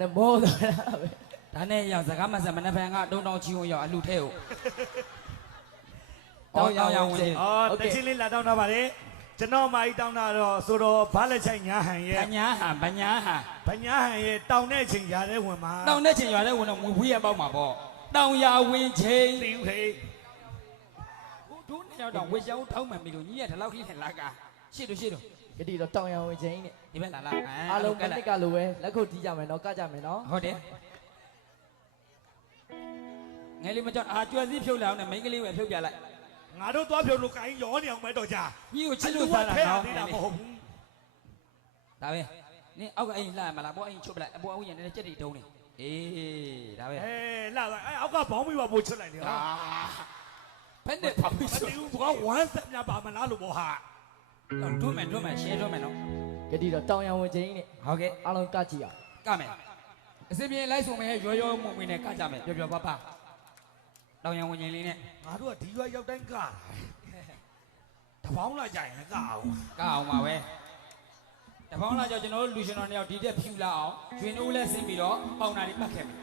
လည်းမောသွားတာပဲ ဒါနဲ့ရောက်စကားမဆက်မနှဖန်ကတုံတောင်ချီဝရောက်အလှထဲကိုတောင်းရဝင် အော်တချင်းလေးလာတောင်းတာပါလေကျွန်တော်မာကြီးတောင်းတာတော့ဆိုတော့ဘားလက်ချိုင်ညာဟန်ရဲ့ ဗညာဟန် ဗညာဟန်ရဲ့တောင်းတဲ့အချိန်ရားတဲ့ဝင်မှာ တောင်းတဲ့ချိန်ရွာတဲ့ဝင်တော့ငွေဖွေးရပေါက်မှာပေါ့တောင်ရဝင်ချိန် သိဦးဟေး ဒုနှစ်ယောက်တော့ဝေချောင်းထောင်းမှန်ပြီလို့ညီရဒီလောက်ကြီးနဲ့လာကရှေ့တို့ ကတိတော့တောင်ရဝင်ချင်းနဲ့ ဒီဘက်လာ အားလုံးကနစ်ကလိုပဲလက်ခုပ်တီးကြမယ်နော်ကကြမယ်နော် ဟုတ်တယ်ငယ်လေးမကြောက်အာကျွဲစည်းဖြုတ်လာအောင်နဲ့မိန်းကလေးပဲဖြုတ်ပြလိုက် ငါတို့သွားဖြုတ်လို့ကိုင်းရောနေအောင်ပဲတော့ကြာ ညီကိုချစ်လို့စားတာနော် သေးတာမဟုတ်ဘူး ဒါပဲနင်အောက်ကအိမ်လှမလားဘောအိမ်ချုပ်ပလိုက်အပေါ်အဝင်နဲ့ကြက်တီတုံးနေအေးဒါပဲ အေးလာသွားအောက်ကဘောင်းမိပါပို့ချစ်လိုက်တယ်ဟာ ဖက်နဲ့ဖောက်ပြီး မ ဆို သိဘူးဘောဝမ်းဆက်များပါမလားလို့ဘောဟာ တွန်းမယ်ရှဲတွန်းမယ်နော် ကတိတော့တောင်ရဝင်ချင်းနဲ့ ဟုတ်ကဲ့ အားလုံးကကြည့်အောင် ကမယ်အစစ်ပြေလိုက်ဆိုမယ်ရောမွန်မွန်နဲ့ကကြမယ်ပျော်ပပတောင်ရံဝင်ချင်းလေးနဲ့ ငါတို့ကဒီရွာရောက်တိုင်းကားတပေါင်းလာကြရင်ကားအောင် ကအောင်ပါပဲတပေါင်းလာကြောကျွန်တော်တို့လူရှင်တော်နှစ်ယောက်ဒီတက်ဖြူလာအောင်ကျွင်းအိုးလဲဆင်းပြီးတော့ပေါင်နာတွေပတ်ခဲ့မယ်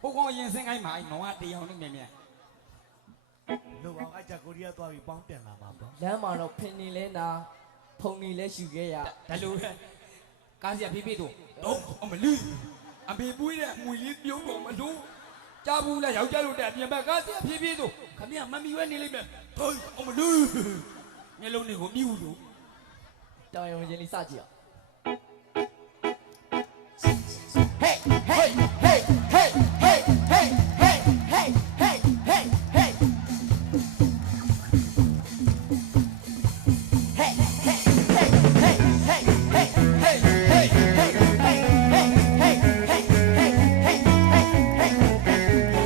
ဟိုကောင်ရင်ဆင်းခိုင်းမှာအဲ့မောင်ကတရားအောင်နဲ့မြန် လူအောင်အကြကိုရီးယားသွားပြီးပေါင်းပြန်လာမှာပေါ့ လမ်းမှာတော့ဖင်နေလဲနာဖုန်နေလဲရှူခဲ့ရ ဒါလိုပဲကားစီဖိဖိတို့တော့အမလီအမေပွေးတဲ့ငွေလေးပြုံးတော့မလို့ကြားဘူးလားယောက်ျားတို့တဲ့အပြင်ဘက်ကားစီဖိဖိတို့ခမရမမီဝဲနေလိမ့်မယ်ဟိုအမလီမျက်လုံးတွေကိုမြူးလို့ တောင်ရဝင်ချင်းလေးစကြည့်အောင် Hey, hey, hey, hey, hey, hey, hey, hey, hey, hey, hey. Hey, hey, hey, hey, hey, hey, hey, hey, hey, hey, hey, hey, hey, hey, hey.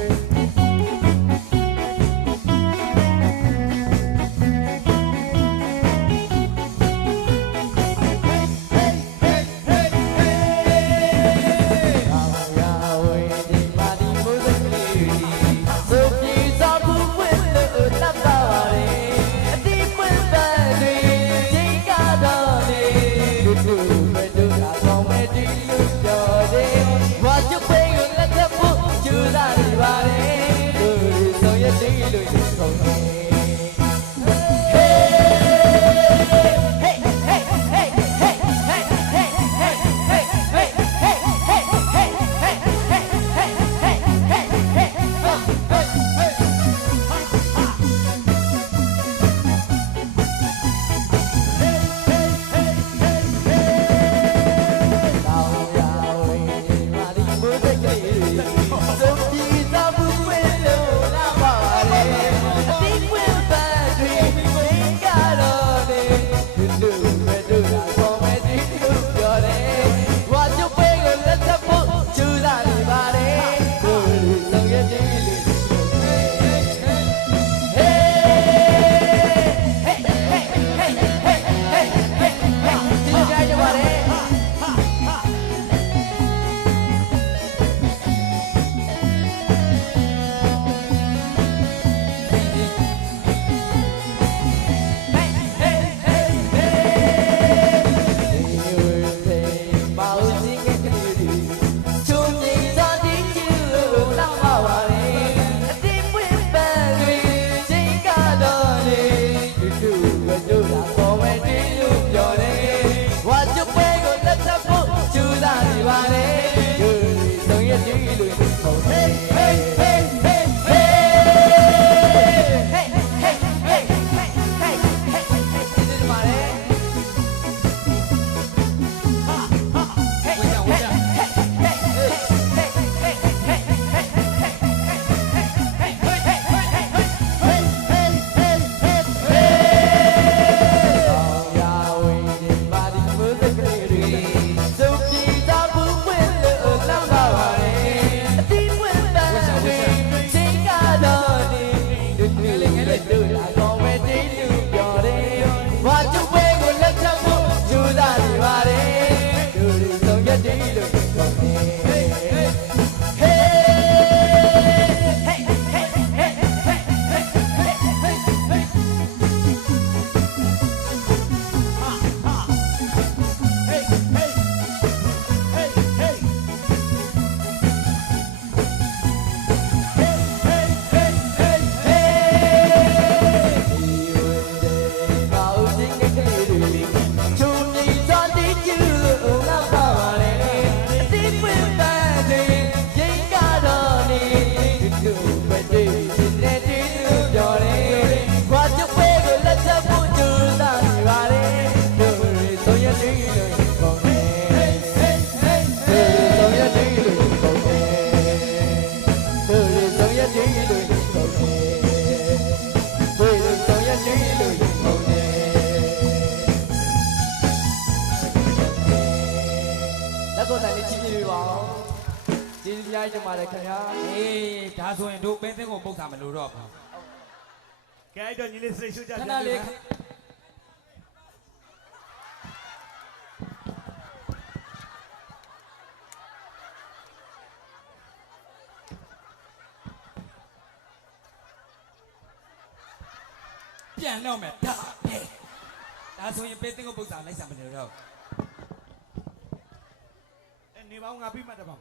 များကြီးတင်ပါတယ်ခင်ဗျာ အေးဒါဆိုရင်တို့ပဲသိန်းကိုပုတ်တာမလို့တော့ဘူး ကဲအဲ့တော့ညီလေးစိတ်ရှုကြ ခဏလေးပြန်တော့မယ်ဒါဆိုရင်ပဲသိန်းကိုပုတ်တာလိုက်စားမလို့တော့ နေပေါင်းငါပြီးမှတပောင်